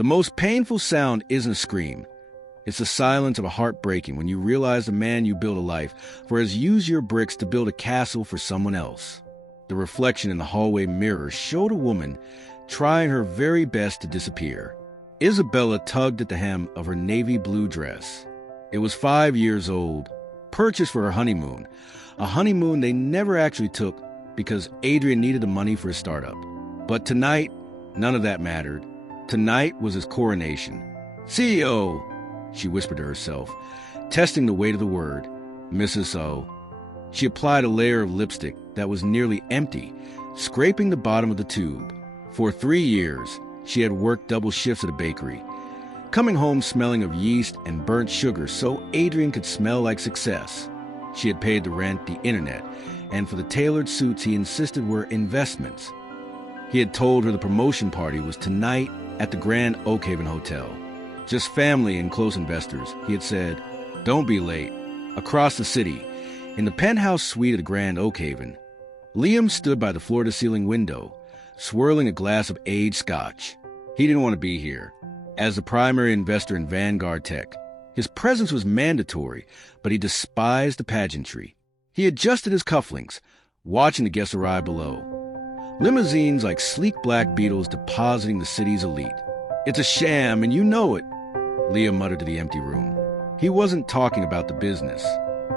The most painful sound isn't a scream. It's the silence of a heart breaking when you realize the man you built a life for has used your bricks to build a castle for someone else. The reflection in the hallway mirror showed a woman trying her very best to disappear. Isabella tugged at the hem of her navy blue dress. It was 5 years old, purchased for her honeymoon, a honeymoon they never actually took because Adrian needed the money for his startup. But tonight, none of that mattered. Tonight was his coronation. CEO, she whispered to herself, testing the weight of the word. Mrs. O. She applied a layer of lipstick that was nearly empty, scraping the bottom of the tube. For 3 years, she had worked double shifts at a bakery, coming home smelling of yeast and burnt sugar so Adrian could smell like success. She had paid the rent, the internet, and for the tailored suits he insisted were investments. He had told her the promotion party was tonight at the Grand Oakhaven Hotel. Just family and close investors, he had said. Don't be late. Across the city, in the penthouse suite of the Grand Oakhaven, Liam stood by the floor-to-ceiling window, swirling a glass of aged scotch. He didn't want to be here. As the primary investor in Vanguard Tech, his presence was mandatory, but he despised the pageantry. He adjusted his cufflinks, watching the guests arrive below. Limousines like sleek black beetles depositing the city's elite. It's a sham, and you know it, Liam muttered to the empty room. He wasn't talking about the business.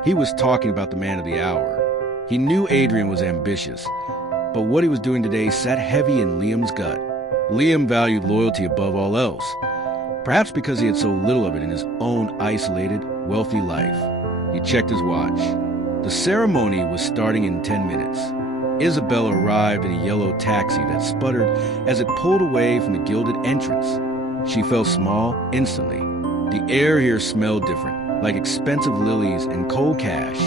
He was talking about the man of the hour. He knew Adrian was ambitious, but what he was doing today sat heavy in Liam's gut. Liam valued loyalty above all else, perhaps because he had so little of it in his own isolated, wealthy life. He checked his watch. The ceremony was starting in 10 minutes. Isabella arrived in a yellow taxi that sputtered as it pulled away from the gilded entrance. She felt small instantly. The air here smelled different, like expensive lilies and cold cash.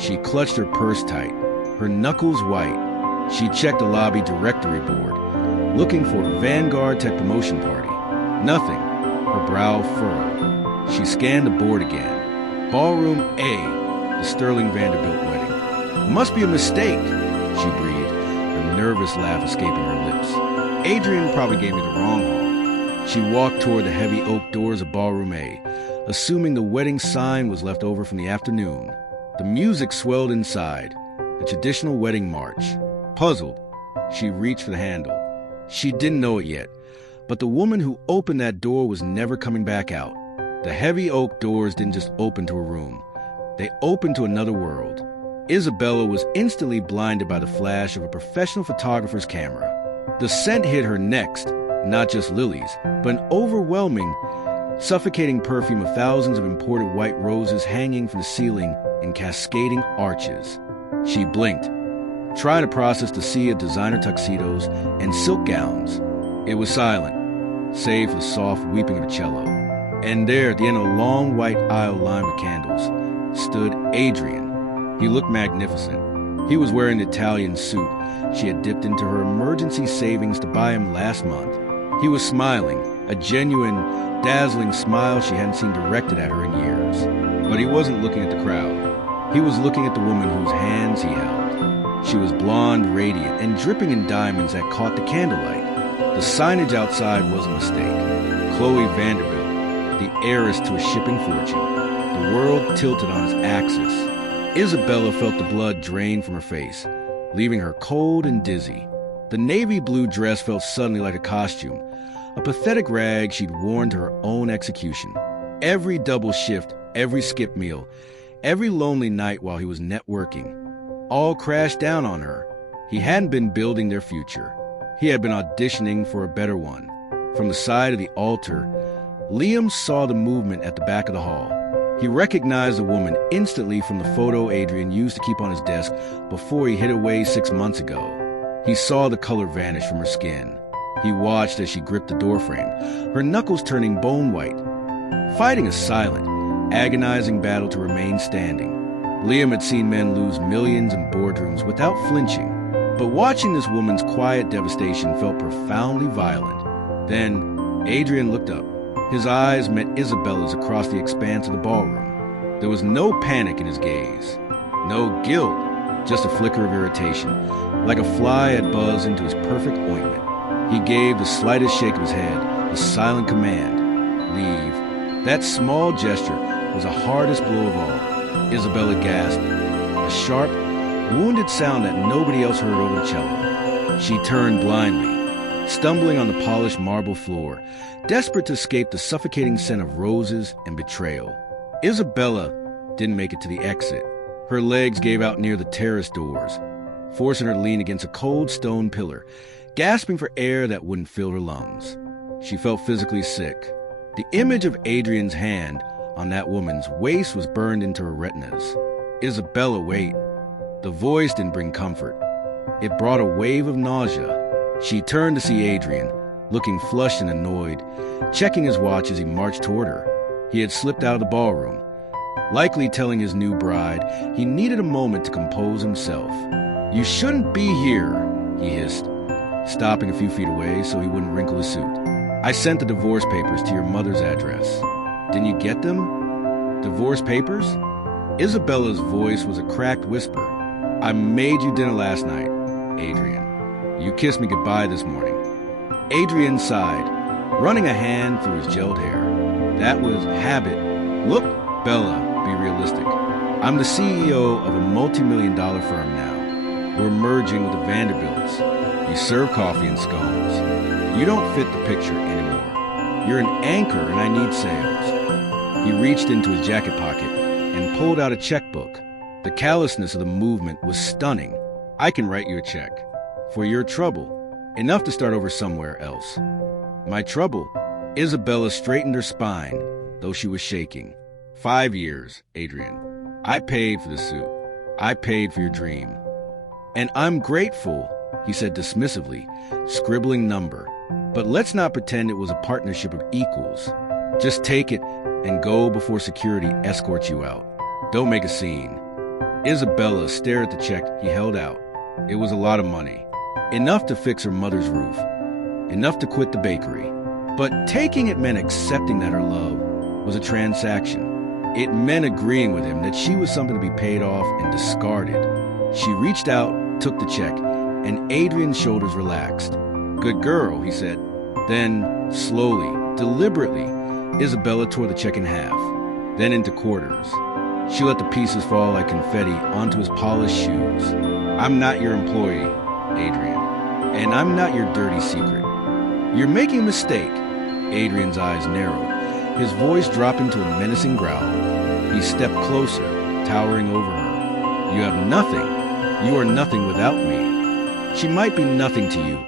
She clutched her purse tight, her knuckles white. She checked the lobby directory board, looking for a Vanguard Tech promotion party. Nothing. Her brow furrowed. She scanned the board again. Ballroom A, the Sterling Vanderbilt wedding. Must be a mistake, she breathed, a nervous laugh escaping her lips. Adrian probably gave me the wrong hall. She walked toward the heavy oak doors of Ballroom A, assuming the wedding sign was left over from the afternoon. The music swelled inside, a traditional wedding march. Puzzled, she reached for the handle. She didn't know it yet, but the woman who opened that door was never coming back out. The heavy oak doors didn't just open to a room. They opened to another world. Isabella was instantly blinded by the flash of a professional photographer's camera. The scent hit her next, not just lilies, but an overwhelming, suffocating perfume of thousands of imported white roses hanging from the ceiling in cascading arches. She blinked, trying to process the sea of designer tuxedos and silk gowns. It was silent, save for the soft weeping of a cello. And there, at the end of a long white aisle lined with candles, stood Adrian. He looked magnificent. He was wearing the Italian suit she had dipped into her emergency savings to buy him last month. He was smiling, a genuine, dazzling smile she hadn't seen directed at her in years. But he wasn't looking at the crowd. He was looking at the woman whose hands he held. She was blonde, radiant, and dripping in diamonds that caught the candlelight. The signage outside was a mistake. Chloe Vanderbilt, the heiress to a shipping fortune. The world tilted on its axis. Isabella felt the blood drain from her face, leaving her cold and dizzy. The navy blue dress felt suddenly like a costume, a pathetic rag she'd worn to her own execution. Every double shift, every skip meal, every lonely night while he was networking, all crashed down on her. He hadn't been building their future. He had been auditioning for a better one. From the side of the altar, Liam saw the movement at the back of the hall. He recognized the woman instantly from the photo Adrian used to keep on his desk before he hid away 6 months ago. He saw the color vanish from her skin. He watched as she gripped the doorframe, her knuckles turning bone white, fighting a silent, agonizing battle to remain standing. Liam had seen men lose millions in boardrooms without flinching, but watching this woman's quiet devastation felt profoundly violent. Then Adrian looked up. His eyes met Isabella's across the expanse of the ballroom. There was no panic in his gaze, no guilt, just a flicker of irritation, like a fly had buzzed into his perfect ointment. He gave the slightest shake of his head, the silent command, leave. That small gesture was the hardest blow of all. Isabella gasped, a sharp, wounded sound that nobody else heard over the cello. She turned blindly, stumbling on the polished marble floor, desperate to escape the suffocating scent of roses and betrayal. Isabella didn't make it to the exit. Her legs gave out near the terrace doors, forcing her to lean against a cold stone pillar, gasping for air that wouldn't fill her lungs. She felt physically sick. The image of Adrian's hand on that woman's waist was burned into her retinas. Isabella, wait. The voice didn't bring comfort. It brought a wave of nausea. She turned to see Adrian, looking flushed and annoyed, checking his watch as he marched toward her. He had slipped out of the ballroom, likely telling his new bride he needed a moment to compose himself. "You shouldn't be here," he hissed, stopping a few feet away so he wouldn't wrinkle his suit. "I sent the divorce papers to your mother's address. Didn't you get them?" "Divorce papers?" Isabella's voice was a cracked whisper. "I made you dinner last night, Adrian. You kissed me goodbye this morning." Adrian sighed, running a hand through his gelled hair. "That was habit. Look, Bella, be realistic. I'm the CEO of a multi-million-dollar firm now. We're merging with the Vanderbilts. You serve coffee and scones. You don't fit the picture anymore. You're an anchor and I need sales." He reached into his jacket pocket and pulled out a checkbook. The callousness of the movement was stunning. "I can write you a check. For your trouble. Enough to start over somewhere else." "My trouble?" Isabella straightened her spine, though she was shaking. 5 years, Adrian. I paid for the suit. I paid for your dream. "And I'm grateful," he said dismissively, scribbling number. "But let's not pretend it was a partnership of equals. Just take it and go before security escorts you out. Don't make a scene." Isabella stared at the check he held out. It was a lot of money. Enough to fix her mother's roof. Enough to quit the bakery. But taking it meant accepting that her love was a transaction. It meant agreeing with him that she was something to be paid off and discarded. She reached out, took the check, and Adrian's shoulders relaxed. "Good girl," he said. Then, slowly, deliberately, Isabella tore the check in half, then into quarters. She let the pieces fall like confetti onto his polished shoes. "I'm not your employee, Adrian, and I'm not your dirty secret. You're making a mistake." Adrian's eyes narrowed, his voice dropping to a menacing growl. He stepped closer, towering over her. "You have nothing. You are nothing without me. She might be nothing to you."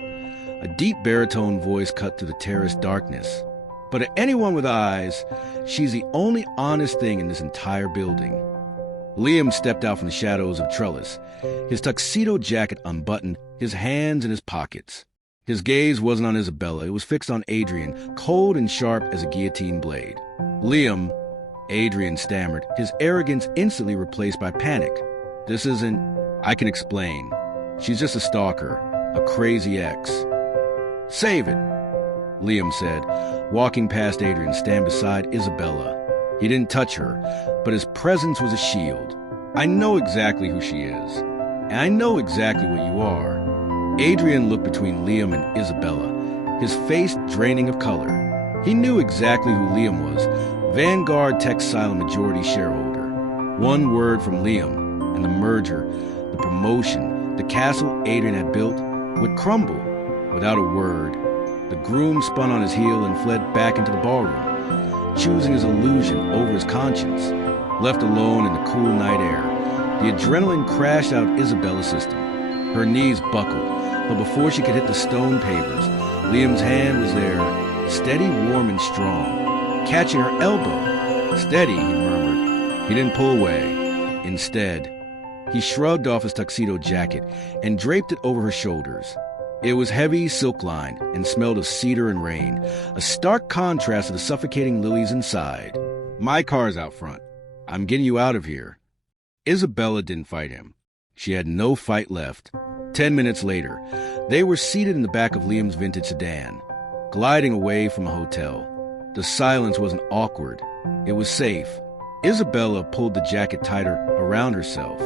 A deep baritone voice cut through the terrace darkness. "But to anyone with eyes, she's the only honest thing in this entire building." Liam stepped out from the shadows of trellis, his tuxedo jacket unbuttoned, his hands in his pockets. His gaze wasn't on Isabella, it was fixed on Adrian, cold and sharp as a guillotine blade. "Liam," Adrian stammered, his arrogance instantly replaced by panic. "This isn't... I can explain. She's just a stalker, a crazy ex." "Save it," Liam said, walking past Adrian, stand beside Isabella. He didn't touch her, but his presence was a shield. "I know exactly who she is, and I know exactly what you are." Adrian looked between Liam and Isabella, his face draining of color. He knew exactly who Liam was, Vanguard Tech's silent majority shareholder. One word from Liam, and the merger, the promotion, the castle Adrian had built would crumble. Without a word, the groom spun on his heel and fled back into the ballroom, choosing his illusion over his conscience. Left alone in the cool night air, the adrenaline crashed out of Isabella's system. Her knees buckled, but before she could hit the stone pavers, Liam's hand was there, steady, warm, and strong, catching her elbow. "Steady," he murmured. He didn't pull away. Instead, he shrugged off his tuxedo jacket and draped it over her shoulders. It was heavy, silk-lined, and smelled of cedar and rain, a stark contrast to the suffocating lilies inside. "My car's out front. I'm getting you out of here." Isabella didn't fight him. She had no fight left. 10 minutes later, they were seated in the back of Liam's vintage sedan, gliding away from the hotel. The silence wasn't awkward. It was safe. Isabella pulled the jacket tighter around herself.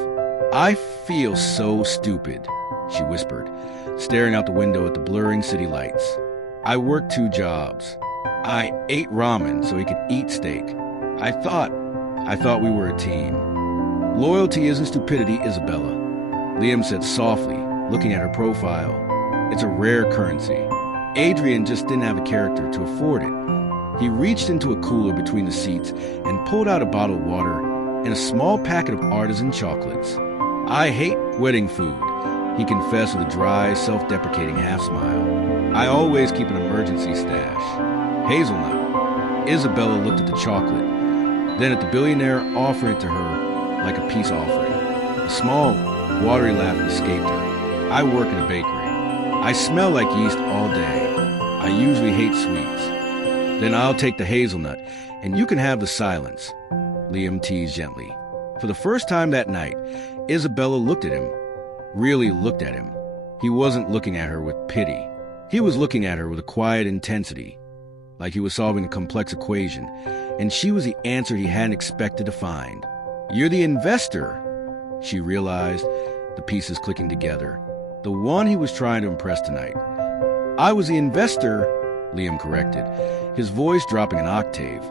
"I feel so stupid," she whispered, staring out the window at the blurring city lights. I worked 2 jobs. I ate ramen so he could eat steak. I thought we were a team. Loyalty isn't stupidity, Isabella, Liam said softly, looking at her profile. It's a rare currency. Adrian just didn't have a character to afford it. He reached into a cooler between the seats and pulled out a bottle of water and a small packet of artisan chocolates. I hate wedding food, he confessed with a dry, self-deprecating half-smile. I always keep an emergency stash. Hazelnut. Isabella looked at the chocolate, then at the billionaire, offering it to her like a peace offering. A small, watery laugh escaped her. I work in a bakery. I smell like yeast all day. I usually hate sweets. Then I'll take the hazelnut, and you can have the silence, Liam teased gently. For the first time that night, Isabella looked at him, really looked at him. He wasn't looking at her with pity. He was looking at her with a quiet intensity, like he was solving a complex equation, and she was the answer he hadn't expected to find. You're the investor, she realized, the pieces clicking together. The one he was trying to impress tonight. I was the investor, Liam corrected, his voice dropping an octave,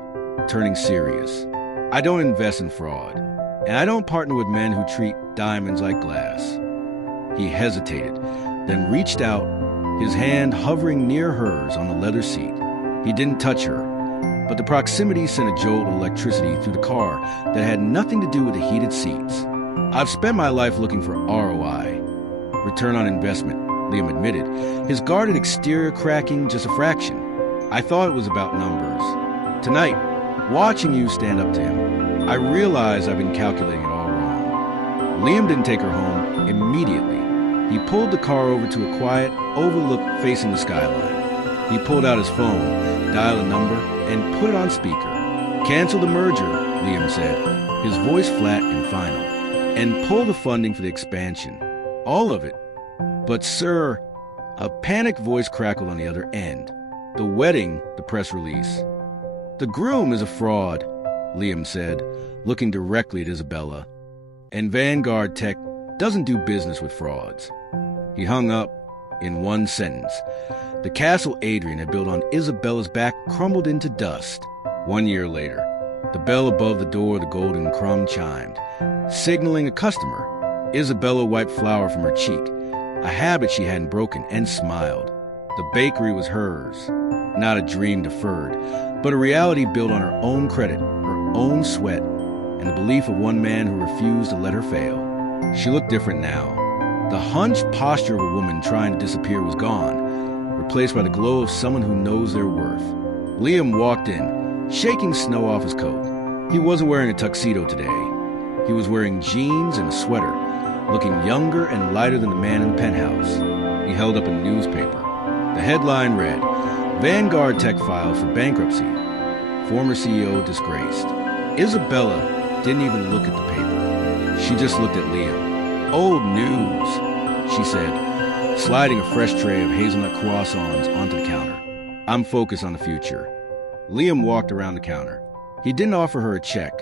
turning serious. I don't invest in fraud, and I don't partner with men who treat diamonds like glass. He hesitated, then reached out, his hand hovering near hers on the leather seat. He didn't touch her, but the proximity sent a jolt of electricity through the car that had nothing to do with the heated seats. I've spent my life looking for ROI, return on investment, Liam admitted, his guarded exterior cracking just a fraction. I thought it was about numbers. Tonight, watching you stand up to him, I realize I've been calculating it all wrong. Liam didn't take her home immediately. He pulled the car over to a quiet overlook facing the skyline. He pulled out his phone, dialed a number, and put it on speaker. Cancel the merger, Liam said, his voice flat and final, and pull the funding for the expansion. All of it. But sir, a panicked voice crackled on the other end. The wedding, the press release. The groom is a fraud, Liam said, looking directly at Isabella. And Vanguard Tech doesn't do business with frauds. He hung up in one sentence. The castle Adrian had built on Isabella's back crumbled into dust. 1 year later, the bell above the door of the Golden Crumb chimed, signaling a customer. Isabella wiped flour from her cheek, a habit she hadn't broken, and smiled. The bakery was hers, not a dream deferred, but a reality built on her own credit, her own sweat, and the belief of one man who refused to let her fail. She looked different now. The hunched posture of a woman trying to disappear was gone, replaced by the glow of someone who knows their worth. Liam walked in, shaking snow off his coat. He wasn't wearing a tuxedo today. He was wearing jeans and a sweater, looking younger and lighter than the man in the penthouse. He held up a newspaper. The headline read, Vanguard Tech files for bankruptcy. Former CEO disgraced. Isabella didn't even look at the paper. She just looked at Liam. Old news, she said, sliding a fresh tray of hazelnut croissants onto the counter. I'm focused on the future. Liam walked around the counter. He didn't offer her a check.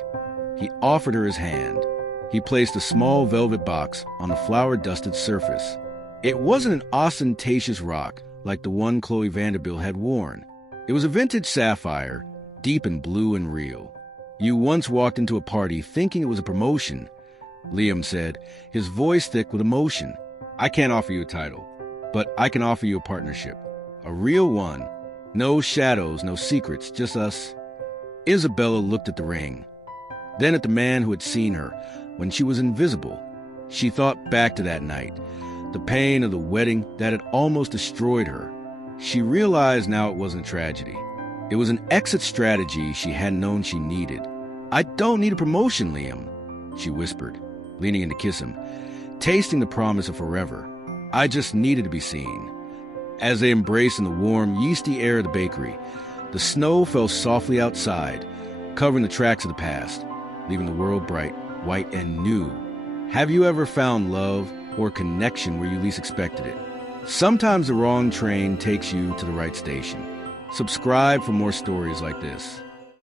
He offered her his hand. He placed a small velvet box on the flour-dusted surface. It wasn't an ostentatious rock like the one Chloe Vanderbilt had worn. It was a vintage sapphire, deep and blue and real. You once walked into a party thinking it was a promotion, Liam said, his voice thick with emotion. I can't offer you a title, but I can offer you a partnership. A real one. No shadows, no secrets, just us. Isabella looked at the ring, then at the man who had seen her when she was invisible. She thought back to that night, the pain of the wedding that had almost destroyed her. She realized now it wasn't a tragedy. It was an exit strategy she hadn't known she needed. I don't need a promotion, Liam, she whispered, leaning in to kiss him, tasting the promise of forever. I just needed to be seen. As they embraced in the warm, yeasty air of the bakery, the snow fell softly outside, covering the tracks of the past, leaving the world bright, white, and new. Have you ever found love or connection where you least expected it? Sometimes the wrong train takes you to the right station. Subscribe for more stories like this.